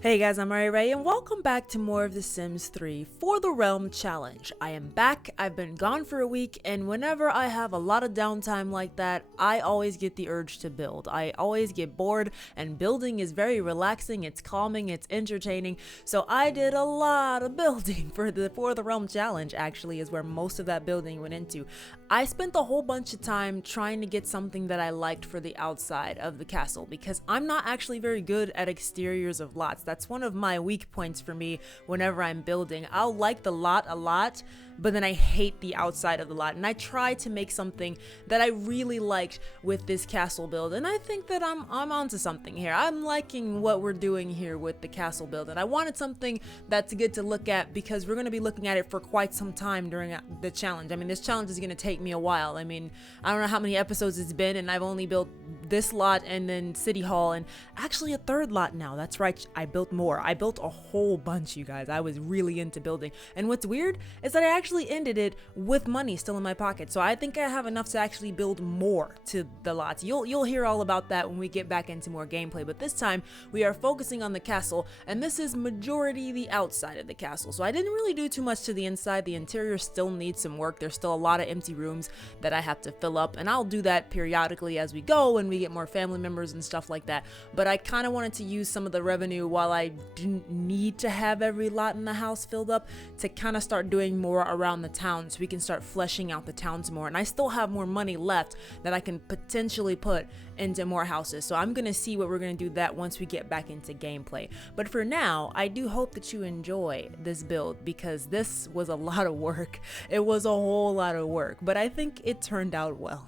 Hey guys, I'm Mari Ray, and welcome back to more of The Sims 3 For the Realm Challenge. I am back, I've been gone for a week, and whenever I have a lot of downtime like that, I always get the urge to build. I always get bored, and building is very relaxing, it's calming, it's entertaining, so I did a lot of building for the Realm Challenge, actually, is where most of that building went into. I spent a whole bunch of time trying to get something that I liked for the outside of the castle, because I'm not actually very good at exteriors of lots. That's one of my weak points for me whenever I'm building. I'll like the lot a lot, but then I hate the outside of the lot. And I tried to make something that I really liked with this castle build, and I think that I'm onto something here. I'm liking what we're doing here with the castle build, and I wanted something that's good to look at because we're going to be looking at it for quite some time during the challenge. I mean, this challenge is going to take me a while. I mean, I don't know how many episodes it's been, and I've only built this lot and then City Hall and actually a third lot now. That's right, I built more. I built a whole bunch, you guys. I was really into building. And what's weird is that I actually ended it with money still in my pocket. So I think I have enough to actually build more to the lots. You'll hear all about that when we get back into more gameplay. But this time we are focusing on the castle, and this is majority the outside of the castle. So I didn't really do too much to the inside. The interior still needs some work. There's still a lot of empty rooms that I have to fill up, and I'll do that periodically as we go when we get more family members and stuff like that. But I kind of wanted to use some of the revenue while I didn't need to have every lot in the house filled up to kind of start doing more around the town, so we can start fleshing out the towns more. And I still have more money left that I can potentially put into more houses, so I'm gonna see what we're gonna do that once we get back into gameplay. But for now, I do hope that you enjoy this build, because this was a lot of work. It was a whole lot of work, but I think it turned out well.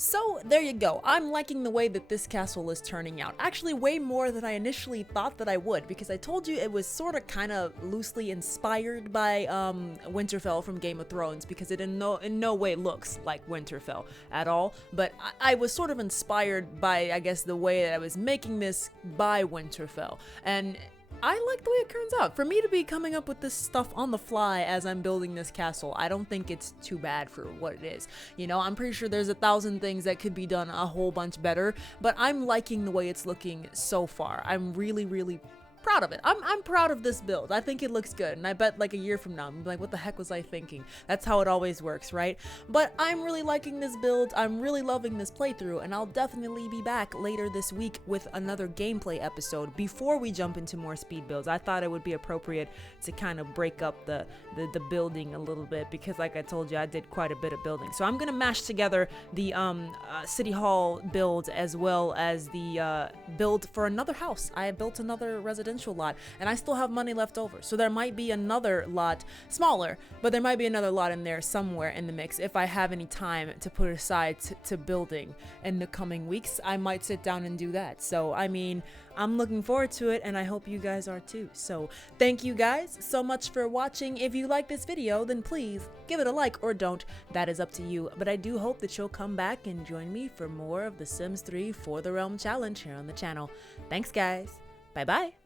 So there you go. I'm liking the way that this castle is turning out. Actually, way more than I initially thought that I would, because I told you it was sort of kind of loosely inspired by Winterfell from Game of Thrones, because it in no way looks like Winterfell at all. But I was sort of inspired by, I guess, the way that I was making this by Winterfell. And I like the way it turns out. For me to be coming up with this stuff on the fly as I'm building this castle, I don't think it's too bad for what it is. You know, I'm pretty sure there's 1,000 things that could be done a whole bunch better, but I'm liking the way it's looking so far. I'm really, really proud of it. I'm proud of this build. I think it looks good, and I bet like a year from now I'm like, what the heck was I thinking? That's how it always works, right? But I'm really liking this build. I'm really loving this playthrough, and I'll definitely be back later this week with another gameplay episode. Before we jump into more speed builds, I thought it would be appropriate to kind of break up the building a little bit, because like I told you, I did quite a bit of building. So I'm gonna mash together the City Hall build as well as the build for another house. I built another residential lot, and I still have money left over, so there might be another lot, smaller, but there might be another lot in there somewhere in the mix. If I have any time to put aside to building in the coming weeks, I might sit down and do that. So I mean, I'm looking forward to it, and I hope you guys are too. So thank you guys so much for watching. If you like this video, then please give it a like, or don't. That is up to you. But I do hope that you'll come back and join me for more of the Sims 3 For the Realm challenge here on the channel. Thanks guys. Bye bye.